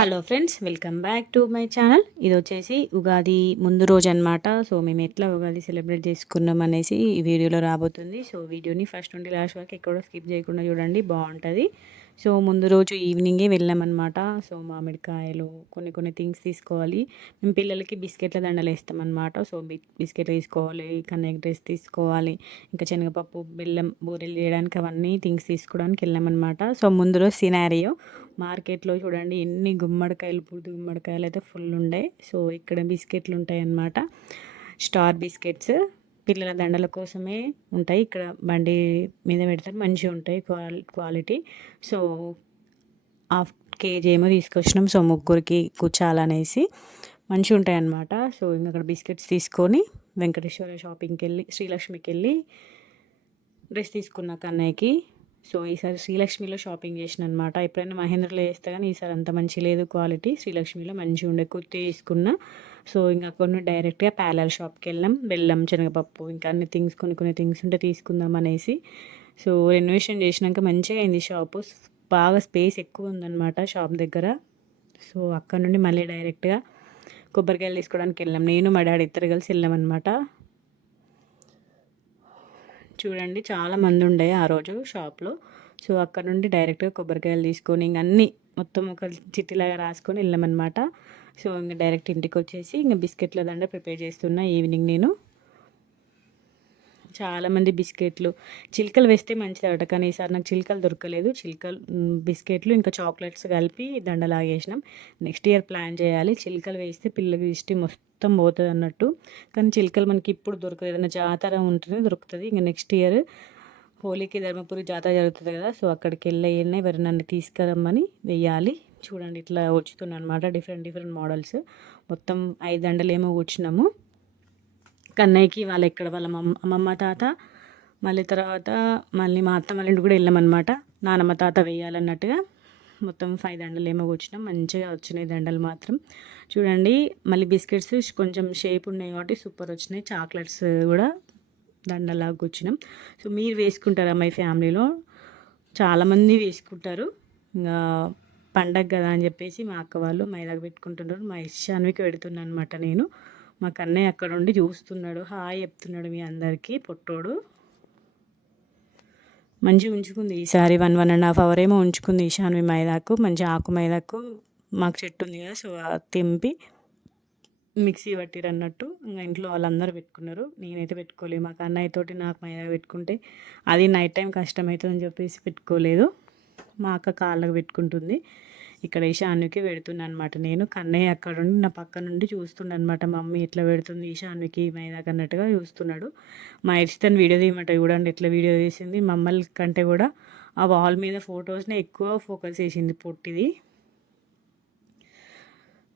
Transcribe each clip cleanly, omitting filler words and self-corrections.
Hello friends, welcome back to my channel. ఇది వచ్చేసి ఉగాది ముందు రోజు అనమాట. సో మేము ఎట్లా ఉగాది సెలబ్రేట్ చేసుకున్నాం అనేసి ఈ వీడియోలో రాబోతుంది. సో వీడియోని ఫస్ట్ నుండి లాస్ట్ వరకు ఎక్కడ స్కిప్ చేయకుండా చూడండి, బాగుంటుంది. సో ముందు రోజు ఈవినింగే వెళ్ళామన్నమాట. సో మామిడికాయలు కొన్ని కొన్ని థింగ్స్ తీసుకోవాలి. మేము పిల్లలకి బిస్కెట్ల దండలు వేస్తామన్నమాట. సో బిస్కెట్లు తీసుకోవాలి, కన్నెక్ డ్రెస్ తీసుకోవాలి, ఇంకా శనగపప్పు, బెల్లం, బూరెలు చేయడానికి అవన్నీ థింగ్స్ తీసుకోవడానికి వెళ్ళామన్నమాట. సో ముందు రోజు సినారియో మార్కెట్లో చూడండి ఎన్ని గుమ్మడికాయలు, బూడిద గుమ్మడికాయలు అయితే ఫుల్ ఉండే. సో ఇక్కడ బిస్కెట్లు ఉంటాయి అన్నమాట. స్టార్ బిస్కెట్స్ పిల్లల దండల కోసమే ఉంటాయి. ఇక్కడ బండి మీద పెడతారు, మంచిగా ఉంటాయి క్వాలిటీ. సో హాఫ్ కేజీ ఏమో తీసుకొచ్చినాం. సో ముగ్గురికి కూర్చాలనేసి మంచిగా ఉంటాయి అన్నమాట. సో ఇంకా అక్కడ బిస్కెట్స్ తీసుకొని వెంకటేశ్వర షాపింగ్కి వెళ్ళి, శ్రీలక్ష్మికి వెళ్ళి డ్రెస్ తీసుకున్నా కన్నయ్యకి. సో ఈసారి శ్రీలక్ష్మిలో షాపింగ్ చేసిన అనమాట. ఎప్పుడైనా మహేంద్రలో చేస్తే కానీ ఈసారి అంత మంచి లేదు క్వాలిటీ. శ్రీలక్ష్మిలో మంచిగా ఉండే కుర్తి తీసుకున్నా. సో ఇంకా కొన్ని డైరెక్ట్గా ప్యారలల్ షాప్కి వెళ్ళాం. బెల్లం, శనగపప్పు, ఇంకా అన్ని థింగ్స్ కొన్ని థింగ్స్ ఉంటే తీసుకుందాం అనేసి. సో రెనోవేషన్ చేసినాక మంచిగా అయింది షాపు. బాగా స్పేస్ ఎక్కువ ఉందన్నమాట షాప్ దగ్గర. సో అక్కడ నుండి మళ్ళీ డైరెక్ట్గా కొబ్బరికాయలు తీసుకోవడానికి వెళ్ళాం. నేను మా డాడీ ఇద్దరు కలిసి వెళ్ళామన్నమాట. చూడండి చాలా మంది ఉండే ఆ రోజు షాప్లో. సో అక్కడ నుండి డైరెక్ట్గా కొబ్బరికాయలు తీసుకొని ఇంక అన్నీ మొత్తం ఒక చిట్టిలాగా రాసుకొని వెళ్ళామన్నమాట. సో ఇంకా డైరెక్ట్ ఇంటికి వచ్చేసి ఇంకా బిస్కెట్ల దండ ప్రిపేర్ చేస్తున్నా ఈవినింగ్ నేను. చాలామంది బిస్కెట్లు చిలుకలు వేస్తే మంచిదట, కానీ ఈసారి నాకు చిలుకలు దొరకలేదు. చిలుకలు బిస్కెట్లు ఇంకా చాక్లెట్స్ కలిపి దండలాగేసినాం. నెక్స్ట్ ఇయర్ ప్లాన్ చేయాలి. చిలుకలు వేస్తే పిల్లలకి దిష్టి మొత్తం పోతుంది అన్నట్టు, కానీ చిలుకలు మనకి ఇప్పుడు దొరకదు. ఏదైనా జాతర ఉంటేనే దొరుకుతుంది. ఇంకా నెక్స్ట్ ఇయర్ హోలీకి ధర్మపురి జాతర జరుగుతుంది కదా, సో అక్కడికి వెళ్ళి ఎవరు నన్ను తీసుకురమ్మని వెయ్యాలి. చూడండి ఇట్లా వచ్చుతున్నాను అనమాట. డిఫరెంట్ మోడల్స్ మొత్తం 5 దండలు ఏమో కూర్చున్నాము. కన్నయ్యకి వాళ్ళ ఇక్కడ వాళ్ళ అమ్మమ్మ తాత, మళ్ళీ తర్వాత మళ్ళీ మా అత్త వాళ్ళ ఇంటికి కూడా వెళ్ళామన్నమాట. నానమ్మ తాత వేయాలన్నట్టుగా మొత్తం 5 దండలు ఏమో కూర్చున్నాం. మంచిగా వచ్చినాయి దండలు మాత్రం. చూడండి మళ్ళీ బిస్కెట్స్ కొంచెం షేప్ ఉన్నాయి కాబట్టి సూపర్ వచ్చినాయి. చాక్లెట్స్ కూడా దండలాగా కూర్చున్నాం. సో మీరు వేసుకుంటారా? మీ ఫ్యామిలీలో చాలామంది వేసుకుంటారు. ఇంకా పండగ కదా అని చెప్పేసి మా అక్క వాళ్ళు మైదాకు పెట్టుకుంటున్నారు. మా ఇష్టానికి పెడుతున్నాను అనమాట నేను. మా కన్నయ్య అక్కడ ఉండి చూస్తున్నాడు, హాయ్ చెప్తున్నాడు మీ అందరికీ. పొట్టోడు మంచిగా ఉంచుకుంది ఈసారి 1.5 అవర్ ఏమో ఉంచుకుంది ఈశాన్వి మైదాకు. మంచి ఆకు మైదాకు మాకు చెట్టు ఉంది కదా, సో తెంపి మిక్సీ పట్టిరు అన్నట్టు. ఇంకా ఇంట్లో వాళ్ళందరూ పెట్టుకున్నారు, నేనైతే పెట్టుకోలేదు. మా కన్నయ్యతోటి నాకు మైదా పెట్టుకుంటే అది నైట్ టైం కష్టమవుతుందని చెప్పేసి పెట్టుకోలేదు. మా అక్క కాళ్ళకు పెట్టుకుంటుంది. ఇక్కడ ఈశాన్వికి పెడుతున్నా అనమాట నేను. కన్నయ్య అక్కడ నుండి నా పక్క నుండి చూస్తుండ అనమాట. మమ్మీ ఎట్లా పెడుతుంది ఈశాన్వికి మైదాకు అన్నట్టుగా చూస్తున్నాడు. మా ఇష్టం వీడియో తీయమంట. చూడండి ఎట్లా వీడియో తీసింది. మమ్మల్ని కంటే కూడా ఆ వాల్ మీద ఫొటోస్ని ఎక్కువ ఫోకస్ చేసింది పొట్టిది.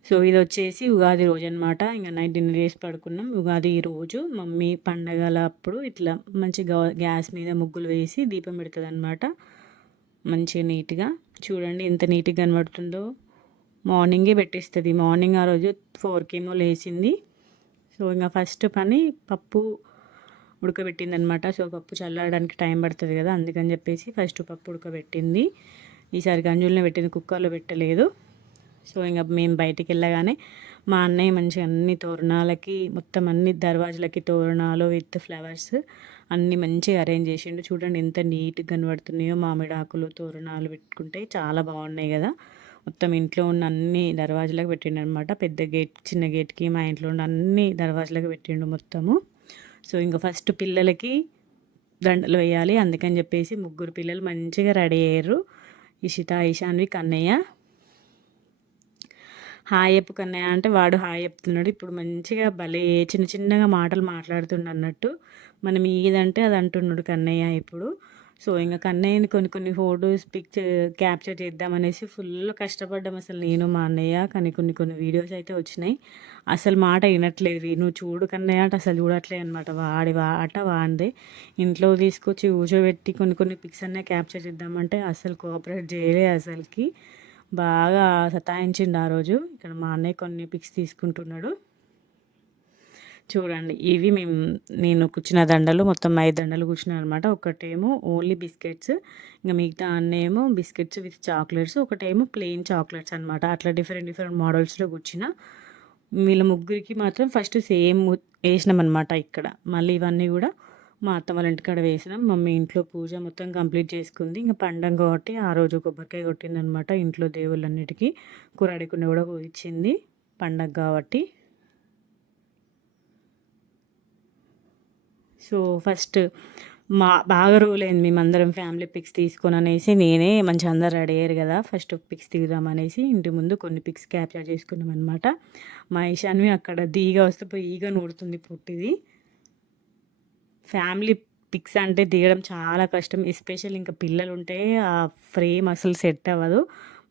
సో ఇది వచ్చేసి ఉగాది రోజు అనమాట. ఇంకా నైట్ డిన్నర్ చేసి పడుకున్నాం. ఉగాది రోజు మమ్మీ పండగల అప్పుడు ఇట్లా మంచిగా గ్యాస్ మీద ముగ్గులు వేసి దీపం పెడుతుంది అనమాట. మంచిగా నీట్గా చూడండి ఎంత నీట్గా కనబడుతుందో. మార్నింగే పెట్టేస్తుంది. మార్నింగ్ ఆ రోజు 4కి ఏమో లేచింది. సో ఇంకా ఫస్ట్ పని పప్పు ఉడకబెట్టింది అనమాట. సో పప్పు చల్లడానికి టైం పడుతుంది కదా, అందుకని చెప్పేసి ఫస్ట్ పప్పు ఉడకబెట్టింది. ఈసారి గంజులనే పెట్టింది, కుక్కర్లో పెట్టలేదు. సో ఇంకా మేము బయటికి వెళ్ళగానే మా అన్నయ్య మంచిగా అన్ని తోరణాలకి మొత్తం అన్ని దర్వాజులకి తోరణాలు విత్ ఫ్లవర్స్ అన్నీ మంచిగా అరేంజ్ చేసిండు. చూడండి ఎంత నీట్గా కనబడుతున్నాయో. మామిడి ఆకులు తోరణాలు పెట్టుకుంటే చాలా బాగున్నాయి కదా. మొత్తం ఇంట్లో ఉన్న అన్ని దర్వాజులకు పెట్టిండు అనమాట. పెద్ద గేట్, చిన్న గేట్కి, మా ఇంట్లో ఉన్న అన్ని దర్వాజులకు పెట్టిండు మొత్తము. సో ఇంకా ఫస్ట్ పిల్లలకి దండలు వేయాలి, అందుకని చెప్పేసి ముగ్గురు పిల్లలు మంచిగా రెడీ అయ్యారు. ఇషిత, ఈశాన్వి, కన్నయ్య. హాయ్ చెప్పు కన్నయ్య అంటే వాడు హాయ్ చెప్తున్నాడు. ఇప్పుడు మంచిగా భలే చిన్నగా మాటలు మాట్లాడుతుండ అన్నట్టు. మనం ఏదంటే అది అంటున్నాడు కన్నయ్య ఇప్పుడు. సో ఇంకా కన్నయ్యని కొన్ని ఫొటోస్ క్యాప్చర్ చేద్దామనేసి ఫుల్ కష్టపడ్డాం అసలు నేను మా అన్నయ్య. కానీ కొన్ని వీడియోస్ అయితే వచ్చినాయి. అసలు మాట వినట్లేదు. నువ్వు చూడు కన్నయ్య అంటే అసలు చూడట్లేదు అనమాట. వాడిదే ఇంట్లో తీసుకొచ్చి కూర్చోబెట్టి కొన్ని పిక్స్ అన్నీ క్యాప్చర్ చేద్దామంటే అసలు కోఆపరేట్ చేయలే అసలుకి. బాగా సతాయించిండు ఆ రోజు. ఇక్కడ మా అన్నయ్య కొన్ని పిక్స్ తీసుకుంటున్నాడు. చూడండి ఇవి నేను కూర్చున్న దండలు మొత్తం 5 దండలు కూర్చున్నాను అనమాట. ఒకటేమో ఓన్లీ బిస్కెట్స్, ఇంకా మిగతా అన్నేమో బిస్కెట్స్ విత్ చాక్లెట్స్, ఒకటేమో ప్లెయిన్ చాక్లెట్స్ అనమాట. అట్లా డిఫరెంట్ డిఫరెంట్ మోడల్స్లో కూర్చున్న. వీళ్ళ ముగ్గురికి మాత్రం ఫస్ట్ సేమ్ వేసినాం అనమాట ఇక్కడ. మళ్ళీ ఇవన్నీ కూడా మా అత్త వాళ్ళ ఇంటికాడ వేసినాం. మమ్మీ ఇంట్లో పూజ మొత్తం కంప్లీట్ చేసుకుంది. ఇంకా పండగ కాబట్టి ఆ రోజు కొబ్బరికాయ కొట్టిందనమాట. ఇంట్లో దేవుళ్ళన్నిటికీ కూరడికుండా కూడా ఇచ్చింది పండగ కాబట్టి. సో ఫస్ట్ బాగా రోజులైంది మేమందరం ఫ్యామిలీ పిక్స్ తీసుకొని అనేసి, నేనే మంచిగా అందరు రెడీ అయ్యారు కదా, ఫస్ట్ పిక్స్ దిగుదాం అనేసి ఇంటి ముందు కొన్ని పిక్స్ క్యాప్చర్ చేసుకున్నాం అనమాట. మా ఈశాన్వి అక్కడ ఈగ వస్తే పోయి ఈగ నూరుతుంది పుట్టిది. ఫ్యామిలీ పిక్స్ అంటే దిగడం చాలా కష్టం, ఎస్పెషల్ ఇంకా పిల్లలు ఉంటే ఆ ఫ్రేమ్ అసలు సెట్ అవ్వదు.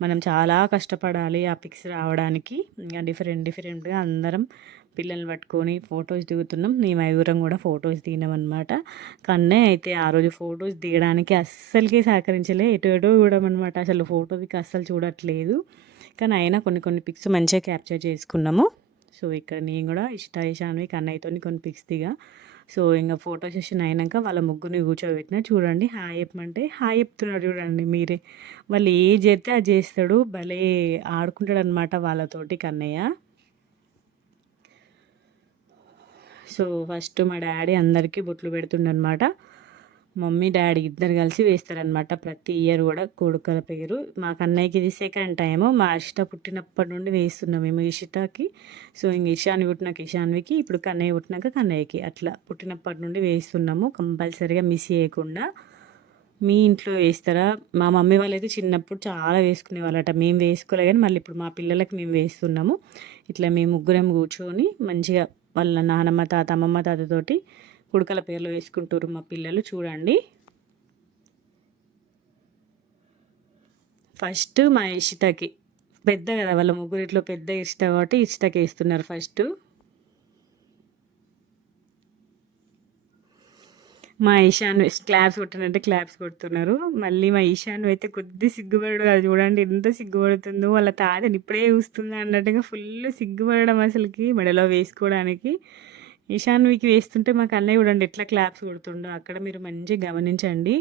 మనం చాలా కష్టపడాలి ఆ పిక్స్ రావడానికి. ఇంకా డిఫరెంట్గా అందరం పిల్లల్ని పట్టుకొని ఫొటోస్ దిగుతున్నాం. మేము ఐదుగురం కూడా ఫొటోస్ దిగినామన్నమాట. కన్నే అయితే ఆ రోజు ఫొటోస్ దిగడానికి అస్సలకి సహకరించలే, ఎటు కూడా అనమాట. అసలు ఫోటో దిగి అస్సలు చూడట్లేదు. కానీ అయినా కొన్ని పిక్స్ మంచిగా క్యాప్చర్ చేసుకున్నాము. సో ఇక్కడ నేను కూడా ఇషాన్వి కన్నయ్యతో కొన్ని పిక్స్ దిగా. సో ఇంకా ఫోటో సెషన్ అయినాక వాళ్ళ ముగ్గురిని కూర్చోబెట్టిన. చూడండి హాయ్ చెప్పమంటే హాయ్ చెప్తున్నాడు చూడండి మీరే. వాళ్ళు ఏది చేస్తే అది చేస్తాడు, భలే ఆడుకుంటాడు అనమాట వాళ్ళతోటి కన్నయ్య. సో ఫస్ట్ మా డాడీ అందరికీ బొట్లు పెడుతుండనమాట. మమ్మీ డాడీ ఇద్దరు కలిసి వేస్తారనమాట ప్రతి ఇయర్ కూడా కొడుకుల పేరు. మా కన్నయ్యకి ఇది సెకండ్ టైము. మా ఇష్ట పుట్టినప్పటి నుండి వేస్తున్నాం మేము ఇషితకి. సో ఇంక ఇషాన్వి పుట్టినాక ఇషాన్వికి, ఇప్పుడు కన్నయ్య పుట్టినాక కన్నయ్యకి, అట్లా పుట్టినప్పటి నుండి వేస్తున్నాము కంపల్సరీగా మిస్ చేయకుండా. మీ ఇంట్లో వేస్తారా? మా మమ్మీ వాళ్ళైతే చిన్నప్పుడు చాలా వేసుకునే వాళ్ళట, మేము వేసుకోలే కానీ మళ్ళీ ఇప్పుడు మా పిల్లలకి మేము వేస్తున్నాము. ఇట్లా మేము ముగ్గురం కూర్చొని మంచిగా వాళ్ళ నానమ్మ తాత అమ్మమ్మ తాతతోటి కుడుకల పేర్లు వేసుకుంటారు మా పిల్లలు. చూడండి ఫస్ట్ మా ఇషితకి పెద్ద కదా, వాళ్ళ ముగ్గురిట్లో పెద్ద ఇష్ట కాబట్టి ఇష్టకి వేస్తున్నారు ఫస్ట్. మా ఈశాన్వి క్లాప్స్ కొట్టినంటే క్లాప్స్ కొడుతున్నారు. మళ్ళీ మా ఈశాన్వి అయితే కొద్ది సిగ్గుపడడు, అది చూడండి ఎంత సిగ్గుపడుతుందో. వాళ్ళ తాతని ఇప్పుడే చూస్తుంది అన్నట్టుగా ఫుల్ సిగ్గుపడడం అసలుకి మెడలో వేసుకోవడానికి. ఈశాన్వికి వేస్తుంటే మా కన్నయ్య చూడండి ఎట్లా క్లాప్స్ కొడుతుండో. అక్కడ మీరు మంచిగా గమనించండి,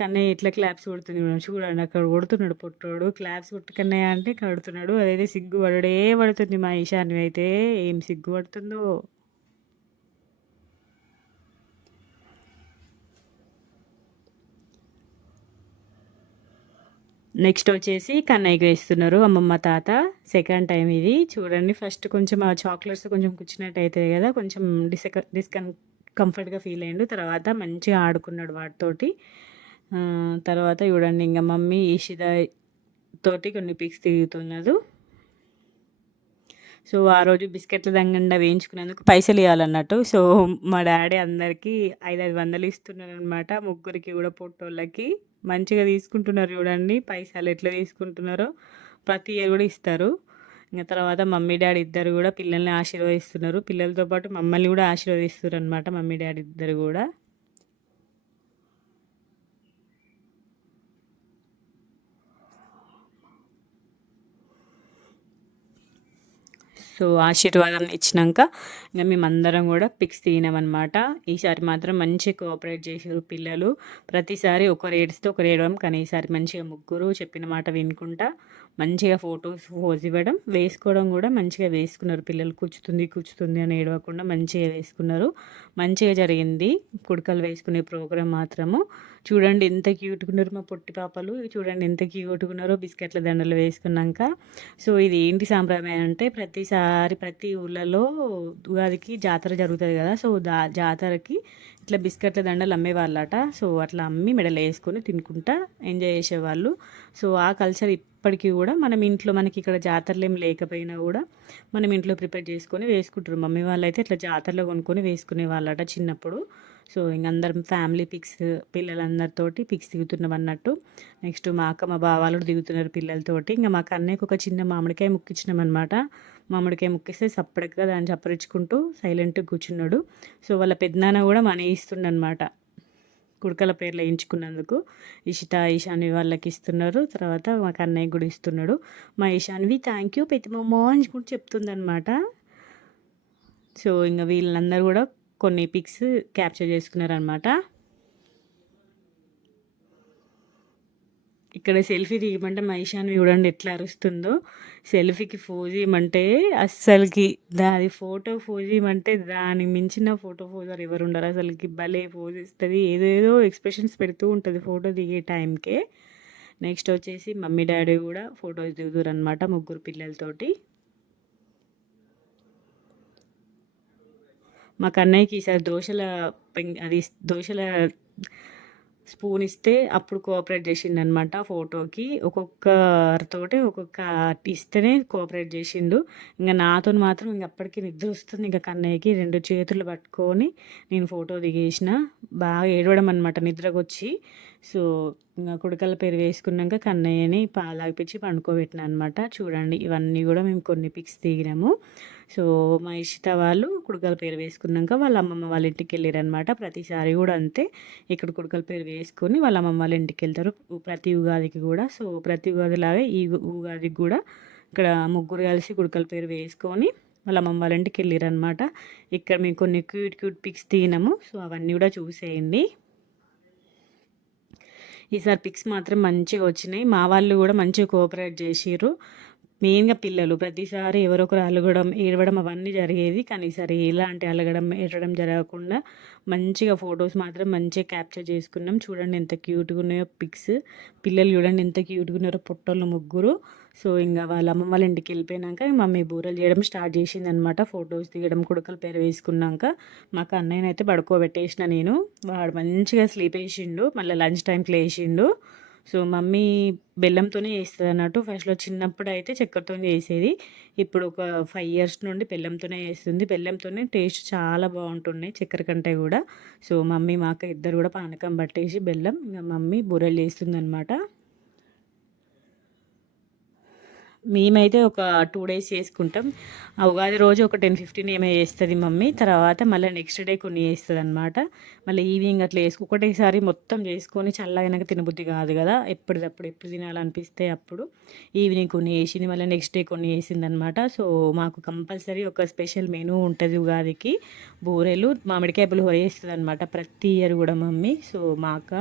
కన్నయ్య ఎట్లా క్లాప్స్ కొడుతుంది చూడండి. అక్కడ కొడుతున్నాడు పొట్టోడు, క్లాప్స్ కొట్టు కన్నయ్య అంటే కడుతున్నాడు. అదైతే సిగ్గుపడే పడుతుంది మా ఈశాన్వి అయితే, ఏం సిగ్గుపడుతుందో. నెక్స్ట్ వచ్చేసి కన్నయ్యకి వేస్తున్నారు అమ్మమ్మ తాత, సెకండ్ టైం ఇది. చూడండి ఫస్ట్ కొంచెం ఆ చాక్లెట్స్ కొంచెం కూర్చున్నట్టు అవుతుంది కదా, కొంచెం కంఫర్ట్గా ఫీల్ అయ్యిండు. తర్వాత మంచిగా ఆడుకున్నాడు వాటితోటి. తర్వాత చూడండి ఇంకా మమ్మీ ఈషిత తోటి కొన్ని పిక్స్ తిరుగుతున్నారు. సో ఆ రోజు బిస్కెట్ల దంగండా వేయించుకునేందుకు పైసలు ఇవ్వాలన్నట్టు. సో మా డాడీ అందరికీ 500 ఇస్తున్నారు అనమాట, ముగ్గురికి కూడా పొట్టోళ్ళకి. మంచిగా తీసుకుంటున్నారు చూడండి పైసలు ఎట్లా తీసుకుంటున్నారో. ప్రతి ఇయర్ కూడా ఇస్తారు. ఇంకా తర్వాత మమ్మీ డాడీ ఇద్దరు కూడా పిల్లల్ని ఆశీర్వదిస్తున్నారు. పిల్లలతో పాటు మమ్మల్ని కూడా ఆశీర్వదిస్తున్నారు అనమాట మమ్మీ డాడీ ఇద్దరు కూడా. సో ఆశీర్వాదం ఇచ్చినాక ఇంకా మేమందరం కూడా పిక్స్ తీయనామన్నమాట. ఈసారి మాత్రం మంచిగా కోఆపరేట్ చేసారు పిల్లలు. ప్రతిసారి ఒకరు ఏడిస్తే ఒకరు ఏడవడం, కానీ ఈసారి మంచిగా ముగ్గురు చెప్పిన మాట వినుకుంటా మంచిగా ఫొటోస్ పోజ్ ఇవ్వడం, వేసుకోవడం కూడా మంచిగా వేసుకున్నారు పిల్లలు. కూర్చుతుంది అని ఏడవకుండా మంచిగా వేసుకున్నారు. మంచిగా జరిగింది కుడకలు వేసుకునే ప్రోగ్రాం మాత్రము. చూడండి ఎంత క్యూట్గా ఉన్నారు మా పొట్టి పాపలు, చూడండి ఎంత క్యూట్గా ఉన్నారో బిస్కెట్ల దండలు వేసుకున్నాక. సో ఇది ఏంటి సాంప్రదాయం అంటే, ప్రతి ఊళ్ళలో ఉగాదికి జాతర జరుగుతుంది కదా, సో జాతరకి ఇట్లా బిస్కెట్ల దండలు అమ్మేవాళ్ళట. సో అట్లా అమ్మి మెడలు వేసుకొని తినుకుంటా ఎంజాయ్ చేసేవాళ్ళు. సో ఆ కల్చర్ ఇప్పటికీ కూడా మనం ఇంట్లో, మనకి ఇక్కడ జాతరలు ఏం లేకపోయినా కూడా మనం ఇంట్లో ప్రిపేర్ చేసుకొని వేసుకుంటారు. మమ్మీ వాళ్ళు అయితే ఇట్లా జాతరలో కొనుక్కొని వేసుకునే వాళ్ళట చిన్నప్పుడు. సో ఇంక అందరం ఫ్యామిలీ పిక్స్ పిల్లలందరితోటి పిక్స్ దిగుతున్నాం అన్నట్టు. నెక్స్ట్ మా అక్క మా బావ వాళ్ళు దిగుతున్నారు పిల్లలతోటి. ఇంకా మా కన్నయ్యకు ఒక చిన్న మామిడికాయ ముక్కిచ్చినాం అనమాట. మామిడికాయ ముక్కిస్తే సప్పడగా దాన్ని చప్పరించుకుంటూ సైలెంట్గా కూర్చున్నాడు. సో వాళ్ళ పెద్దనాన్న కూడా మనీ ఇస్తుండనమాట కుడకల పేర్లు వేయించుకున్నందుకు. ఈశాన్వి వాళ్ళకి ఇస్తున్నారు, తర్వాత మా కన్నయ్య కూడా ఇస్తున్నాడు. మా ఈశాన్వి థ్యాంక్ యూ పెద్దమమ్మ అని కూడా చెప్తుందనమాట. సో ఇంకా వీళ్ళందరూ కూడా కొన్ని పిక్స్ క్యాప్చర్ చేసుకున్నారనమాట. ఇక్కడ సెల్ఫీ దిగమంటే మహిషాని చూడండి ఎట్లా అరుస్తుందో. సెల్ఫీకి ఫోజ్ ఇవ్వమంటే అస్సలకి దాని ఫోటో ఫోజ్ ఇవ్వమంటే దానికి మించిన ఫోటో ఫోజర్ ఎవరు ఉండరు అసలుకి. భలే ఫోజ్ ఇస్తుంది, ఏదేదో ఎక్స్ప్రెషన్స్ పెడుతూ ఉంటుంది ఫోటో దిగే టైంకే. నెక్స్ట్ వచ్చేసి మమ్మీ డాడీ కూడా ఫొటోస్ దిగుతారు అనమాట ముగ్గురు పిల్లలతోటి. మా కన్నయ్యకి ఈసారి దోశల స్పూన్ ఇస్తే అప్పుడు కోఆపరేట్ చేసిండనమాట ఫోటోకి. ఒక్కొక్కరితోటి ఒక్కొక్క ఇస్తేనే కోఆపరేట్ చేసిండు. ఇంకా నాతో మాత్రం ఇంక అప్పటికి నిద్ర వస్తుంది. ఇంకా కన్నయ్యకి 2 చేతులు పట్టుకొని నేను ఫోటో దిగేసిన. బాగా ఏడవడం అనమాట నిద్రకు వచ్చి. సో ఇంకా కుడకల పేరు వేసుకున్నాక కన్నయ్యని పాలు తాగిపించి పండుకోబెట్టిన అనమాట. చూడండి ఇవన్నీ కూడా మేము కొన్ని పిక్స్ దిగినాము. సో మా ఇషిత వాళ్ళు కుడకల పేరు వేసుకున్నాక వాళ్ళ అమ్మమ్మ వాళ్ళ ఇంటికి వెళ్ళారనమాట. ప్రతిసారి కూడా అంతే, ఇక్కడ కుడకల పేరు వేసుకొని వాళ్ళ అమ్మమ్మ వాళ్ళ ఇంటికి వెళ్తారు ప్రతి ఉగాదికి కూడా. సో ప్రతి ఉగాది లాగా ఈ ఉగాదికి కూడా ఇక్కడ ముగ్గురు కలిసి కుడకల పేరు వేసుకొని వాళ్ళ అమ్మమ్మ వాళ్ళ ఇంటికి వెళ్ళారనమాట. ఇక్కడ మేము కొన్ని క్యూట్ క్యూట్ పిక్స్ దిగినాము. సో అవన్నీ కూడా చూసేయండి. ఈసారి పిక్స్ మాత్రం మంచిగా వచ్చినాయి. మా వాళ్ళు కూడా మంచిగా కోఆపరేట్ చేసిర్రు. మెయిన్గా పిల్లలు ప్రతిసారి ఎవరొకరు అలగడం ఏడవడం అవన్నీ జరిగేది. కానీ ఈసారి ఎలాంటి అలగడం ఏడవడం జరగకుండా మంచిగా ఫొటోస్ మాత్రం మంచిగా క్యాప్చర్ చేసుకున్నాం. చూడండి ఎంత క్యూట్గా ఉన్నాయో పిక్స్. పిల్లలు చూడండి ఎంత క్యూట్గా ఉన్నారో పొట్టోళ్ళు ముగ్గురు. సో ఇంకా వాళ్ళ అమ్మమ్మ వాళ్ళ ఇంటికి వెళ్ళిపోయినాక మమ్మీ బూరెలు చేయడం స్టార్ట్ చేసింది అనమాట. ఫొటోస్ దిగడం కుడకలు పేరు వేసుకున్నాక మాకు అన్నయ్యనైతే పడుకోబెట్టేసిన నేను. వాడు మంచిగా స్లీప్ వేసిండు, మళ్ళీ లంచ్ టైంకి లేచిండు. సో మమ్మీ బెల్లంతోనే చేస్తుంది అన్నట్టు. ఫస్ట్లో చిన్నప్పుడు అయితే చక్కెరతో చేసేది. ఇప్పుడు ఒక 5 years నుండి బెల్లంతోనే చేస్తుంది. బెల్లంతోనే టేస్ట్ చాలా బాగుంటున్నాయి చక్కెర కంటే కూడా. సో మమ్మీ మాక ఇద్దరు కూడా పానకం పట్టేసి బెల్లం ఇంకా మమ్మీ బూరెలు చేస్తుంది అనమాట. మేమైతే ఒక 2 days చేసుకుంటాం. ఆ ఉగాది రోజు ఒక 10-15 ఏమో చేస్తుంది మమ్మీ. తర్వాత మళ్ళీ నెక్స్ట్ డే కొన్ని చేస్తుంది అనమాట. మళ్ళీ ఈవినింగ్ అట్లా ఒకటేసారి మొత్తం చేసుకొని చల్లగాక తినబుద్ధి కాదు కదా. ఎప్పటిదప్పుడు ఎప్పుడు తినాలనిపిస్తే అప్పుడు ఈవినింగ్ కొన్ని వేసింది, మళ్ళీ నెక్స్ట్ డే కొన్ని వేసింది అనమాట. సో మాకు కంపల్సరీ ఒక స్పెషల్ మెనూ ఉంటుంది ఉగాదికి. బూరెలు మామిడికాయ పులిహోర వేస్తుంది అనమాట ప్రతి ఇయర్ కూడా మమ్మీ. సో మా అక్క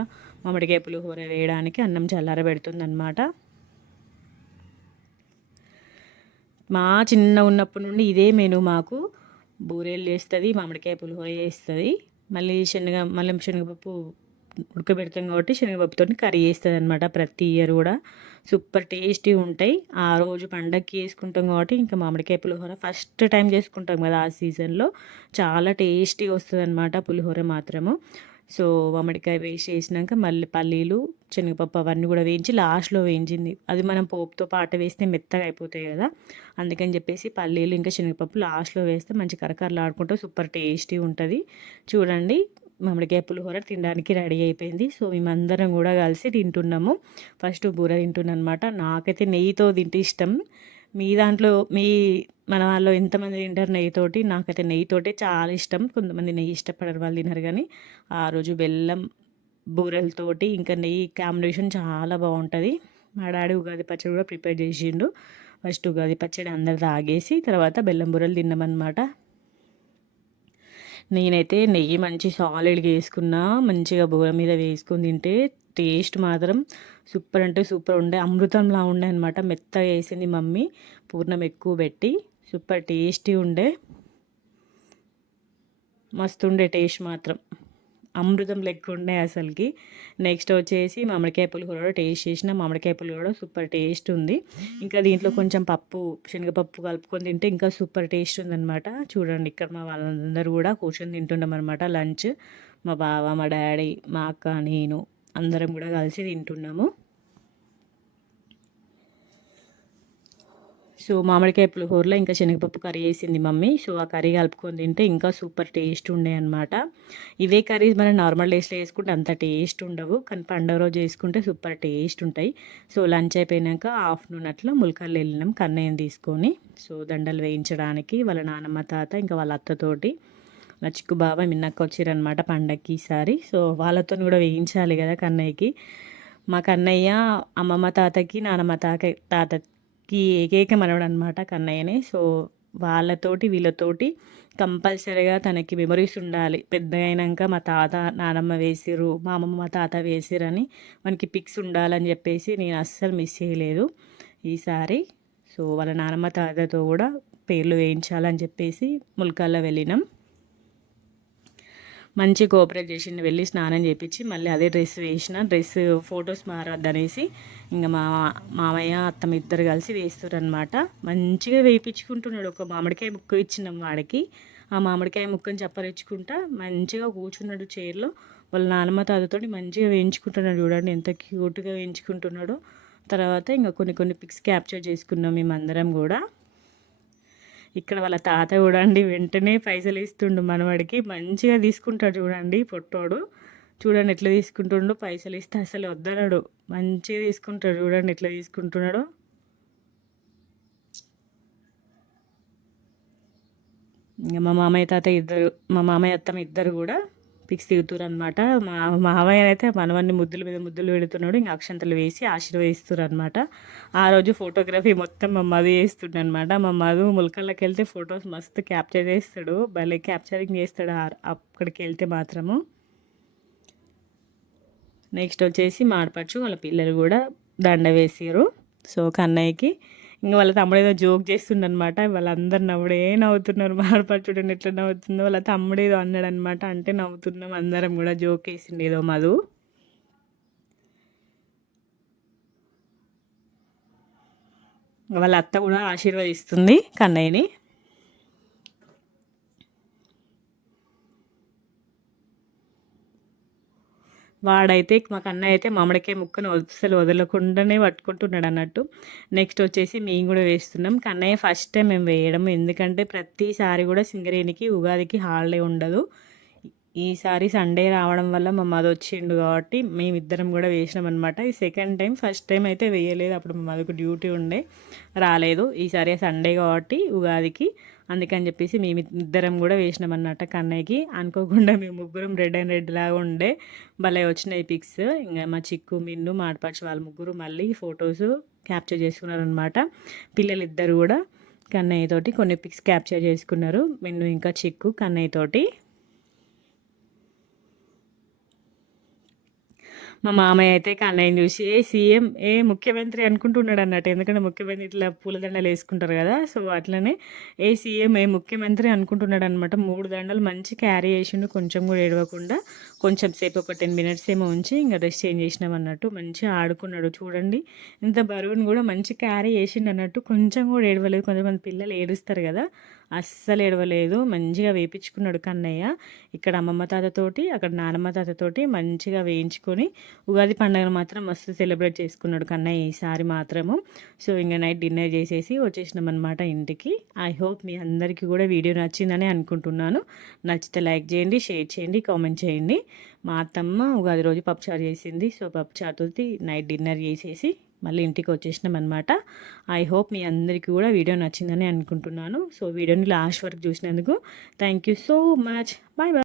మామిడికాయ పులిహోర వేయడానికి అన్నం చల్లారబెడుతుంది అనమాట. మా చిన్న ఉన్నప్పటి నుండి ఇదే మెను మాకు. బూరెలు చేస్తుంది, మామిడికాయ పులిహోర చేస్తుంది, మళ్ళీ శనగపప్పు ఉడకబెడతాం కాబట్టి శనగపప్పుతో కర్రీ చేస్తుంది అనమాట ప్రతి ఇయర్ కూడా. సూపర్ టేస్టీ ఉంటాయి. ఆ రోజు పండగకి వేసుకుంటాం కాబట్టి ఇంకా మామిడికాయ పులిహోర ఫస్ట్ టైం చేసుకుంటాం కదా ఆ సీజన్లో. చాలా టేస్టీగా వస్తుంది అనమాట పులిహోర మాత్రము. సో మామిడికాయ వేసి వేసినాక మళ్ళీ పల్లీలు శనగపప్పు అవన్నీ కూడా వేయించి లాస్ట్లో వేయించింది. అది మనం పోపుతో పాటు వేస్తే మెత్తగా అయిపోతాయి కదా, అందుకని చెప్పేసి పల్లీలు ఇంకా శనగపప్పు లాస్ట్లో వేస్తే మంచి కరకరలాడుకుంటూ సూపర్ టేస్టీ ఉంటుంది. చూడండి మామిడికాయ పులిహోర తినడానికి రెడీ అయిపోయింది. సో మేమందరం కూడా కలిసి తింటున్నాము. ఫస్ట్ బూర తింటున్నాను అనమాట. నాకైతే నెయ్యితో తింటే ఇష్టం. మీ దాంట్లో మన వాళ్ళు ఎంతమంది తింటారు నెయ్యితోటి? నాకైతే నెయ్యితోటే చాలా ఇష్టం. కొంతమంది నెయ్యి ఇష్టపడరు, వాళ్ళు తినరు. కానీ ఆ రోజు బెల్లం బూరెలతోటి ఇంకా నెయ్యి కాంబినేషన్ చాలా బాగుంటుంది. మా డాడీ ఉగాది పచ్చడి కూడా ప్రిపేర్ చేసిండు. ఫస్ట్ ఉగాది పచ్చడి అందరు తాగేసి తర్వాత బెల్లం బూరెలు తిన్నామన్నమాట. నేనైతే నెయ్యి మంచి సాలిడ్గా వేసుకున్నా, మంచిగా బూర మీద వేసుకొని తింటే టేస్ట్ మాత్రం సూపర్ అంటే సూపర్ ఉండే, అమృతంలా ఉండే అనమాట. మెత్తగా వేసింది మమ్మీ పూర్ణం ఎక్కువ పెట్టి. సూపర్ టేస్టీ ఉండే, మస్తు ఉండే టేస్ట్ మాత్రం అమృతం లెక్క ఉండే అసలుకి. నెక్స్ట్ వచ్చేసి మామిడికాయ పులిహోర టేస్ట్ చేసిన మామిడికాయ పులిహోర సూపర్ టేస్ట్ ఉంది. ఇంకా దీంట్లో కొంచెం శనగపప్పు కలుపుకొని తింటే ఇంకా సూపర్ టేస్ట్ ఉందన్నమాట. చూడండి ఇక్కడ మా వాళ్ళందరూ కూడా కూర్చొని తింటున్నాం అనమాట లంచ్. మా బావ, మా డాడీ, మా అక్క, నేను అందరం కూడా కలిసి తింటున్నాము. సో మామిడికాయ పులిహోరలో ఇంకా శనగపప్పు కర్రీ వేసింది మమ్మీ. సో ఆ కర్రీ కలుపుకొని తింటే ఇంకా సూపర్ టేస్ట్ ఉండే అనమాట. ఇవే కర్రీస్ మనం నార్మల్ డేస్లో వేసుకుంటే అంత టేస్ట్ ఉండవు, కానీ పండుగ రోజు వేసుకుంటే సూపర్ టేస్ట్ ఉంటాయి. సో లంచ్ అయిపోయాక ఆఫ్టర్నూన్ అట్లా ములకల్లు వెళ్ళినాం కన్నయ్యని తీసుకొని. సో దండలు వేయించడానికి వాళ్ళ నానమ్మ, తాత ఇంకా వాళ్ళ అత్తతోటి నా చిక్కు బాబాయ్ మిన్నక్క వచ్చారనమాట పండగకి ఈసారి. సో వాళ్ళతో కూడా వేయించాలి కదా కన్నయ్యకి. మా కన్నయ్య అమ్మమ్మ తాతకి, నానమ్మ తాతకి ఏకైక మనవడు అనమాట కన్నయ్యనే. సో వీళ్ళతోటి కంపల్సరీగా తనకి మెమరీస్ ఉండాలి. పెద్దగా అయినాక మా తాత, నానమ్మ వేసిర్రు, మా అమ్మమ్మ, మా తాత వేసిర్రని మనకి పిక్స్ ఉండాలని చెప్పేసి నేను అస్సలు మిస్ చేయలేదు ఈసారి. సో వాళ్ళ నానమ్మ, తాతతో కూడా పేర్లు వేయించాలని చెప్పేసి ముల్కాల్లో వెళ్ళినాం. మంచి కోఆపరేట్ చేసిండు, వెళ్ళి స్నానం చేయించి మళ్ళీ అదే డ్రెస్ వేసిన. డ్రెస్ ఫొటోస్ మారద్దనేసి ఇంకా మామయ్య అత్తమ్మ ఇద్దరు కలిసి వేస్తారు అనమాట. మంచిగా వేయించుకుంటున్నాడు. ఒక మామిడికాయ ముక్క ఇచ్చినాం వాడికి. ఆ మామిడికాయ ముక్కని చప్పరించుకుంటా మంచిగా కూర్చున్నాడు చైర్లో. వాళ్ళ నాన్నమ్మ తాతతో మంచిగా వేయించుకుంటున్నాడు. చూడండి ఎంత క్యూట్గా వేయించుకుంటున్నాడో. తర్వాత ఇంకా కొన్ని పిక్స్ క్యాప్చర్ చేసుకున్నాం మేమందరం కూడా. ఇక్కడ వాళ్ళ తాత చూడండి వెంటనే పైసలు ఇస్తుండు మనవాడికి. మంచిగా తీసుకుంటాడు చూడండి పొట్టోడు. చూడండి ఎట్లా తీసుకుంటుండో. పైసలు ఇస్తే అసలు వద్దనడు, మంచిగా తీసుకుంటాడు. చూడండి ఎట్లా తీసుకుంటున్నాడో. ఇంకా మా మామయ్య అత్తమ్మ ఇద్దరు కూడా పిక్స్ దిగుతురు అనమాట. మామయ్య అయితే మనవన్ని ముద్దుల మీద ముద్దులు పెడుతున్నాడు. ఇంకా అక్షంతలు వేసి ఆశీర్వదిస్తున్నారు అనమాట. ఆ రోజు ఫోటోగ్రఫీ మొత్తం మా మధు చేస్తుండే అనమాట. మా మధు ములకల్లోకి వెళ్తే ఫొటోస్ మస్తు క్యాప్చర్ చేస్తాడు, భలే క్యాప్చరింగ్ చేస్తాడు అక్కడికి వెళ్తే మాత్రము. నెక్స్ట్ వచ్చేసి మాడపచ్చు వాళ్ళ పిల్లలు కూడా దండ వేసారు. సో కన్నయ్యకి ఇంకా వాళ్ళ తమ్ముడు ఏదో జోక్ చేస్తుండనమాట. వాళ్ళందరు నవ్వుతున్నారు. మాడపడుచుడని ఎట్లా నవ్వుతుందో. వాళ్ళ తమ్ముడు ఏదో అన్నాడు అనమాట. అంటే నవ్వుతున్నాం అందరం కూడా. జోక్ వేసిండు ఏదో మధు. వాళ్ళ అత్త కూడా ఆశీర్వదిస్తుంది కన్నయ్యని. వాడైతే మాకు అన్నయ్య అయితే మామిడికాయ ముక్కను అసలు వదలకుండానే పట్టుకుంటున్నాడు అన్నట్టు. నెక్స్ట్ వచ్చేసి మేము కూడా వేస్తున్నాం. కన్నయ్య ఫస్ట్ టైం మేము వేయడం. ఎందుకంటే ప్రతిసారి కూడా సింగరేణికి ఉగాదికి హాలిడే ఉండదు. ఈసారి సండే రావడం వల్ల మా మధు వచ్చిండు కాబట్టి మేమిద్దరం కూడా వేసినాం అనమాట. ఈ సెకండ్ టైం. ఫస్ట్ టైం అయితే వేయలేదు, అప్పుడు మా మధుకు డ్యూటీ ఉండే రాలేదు. ఈసారి సండే కాబట్టి ఉగాదికి అందుకని చెప్పేసి మేము ఇద్దరం కూడా వేసినాం అన్నమాట కన్నయ్యకి. అనుకోకుండా మేము ముగ్గురం రెడ్ అండ్ రెడ్ లాగా ఉండే భలే వచ్చినాయి పిక్స్. ఇంకా మా చిక్కు, మిన్ను, మాడపరచు వాళ్ళ ముగ్గురు మళ్ళీ ఫొటోస్ క్యాప్చర్ చేసుకున్నారనమాట. పిల్లలు ఇద్దరు కూడా కన్నయ్యతోటి కొన్ని పిక్స్ క్యాప్చర్ చేసుకున్నారు. మిన్ను ఇంకా చిక్కు కన్నయ్యతోటి. మా మామయ్య అయితే కన్నయ్యని చూసి సీఎం ముఖ్యమంత్రి అనుకుంటున్నాడు అన్నట్టు. ఎందుకంటే ముఖ్యమంత్రి ఇట్లా పూలదండలు వేసుకుంటారు కదా. సో అట్లనే సీఎం ముఖ్యమంత్రి అనుకుంటున్నాడు అనమాట. 3 దండలు మంచి క్యారీ చేసిండు, కొంచెం కూడా ఏడవకుండా. కొంచెం సేపు ఒక 10 మినిట్స్ ఏమో ఉంచి ఇంకా డ్రెస్ చేంజ్ చేసినాం అన్నట్టు. మంచిగా ఆడుకున్నాడు చూడండి. ఇంత బరువును కూడా మంచి క్యారీ చేసిండు అన్నట్టు. కొంచెం కూడా ఏడవలేదు. కొంతమంది పిల్లలు ఏడుస్తారు కదా, అస్సలు ఏడవలేదు. మంచిగా వేయించుకున్నాడు కన్నయ్య. ఇక్కడ అమ్మమ్మ తాతతోటి, అక్కడ నానమ్మ తాతతోటి మంచిగా వేయించుకొని ఉగాది పండుగను మాత్రం మస్తు సెలబ్రేట్ చేసుకున్నాడు కన్నయ్య ఈసారి మాత్రము. సో ఇంకా నైట్ డిన్నర్ చేసేసి వచ్చేసినాం అనమాట ఇంటికి. ఐ హోప్ మీ అందరికీ కూడా వీడియో నచ్చిందని అనుకుంటున్నాను. నచ్చితే లైక్ చేయండి, షేర్ చేయండి, కామెంట్ చేయండి. మా అత్తమ్మ ఉగాది రోజు పప్పుచారు చేసింది. సో పప్పుచారుతో నైట్ డిన్నర్ చేసేసి మళ్ళీ ఇంటికి వచ్చేసినాం అనమాట. ఐ హోప్ మీ అందరికీ కూడా వీడియో నచ్చిందని అనుకుంటున్నాను. సో వీడియోని లాస్ట్ వరకు చూసినందుకు thank you so much. Bye bye.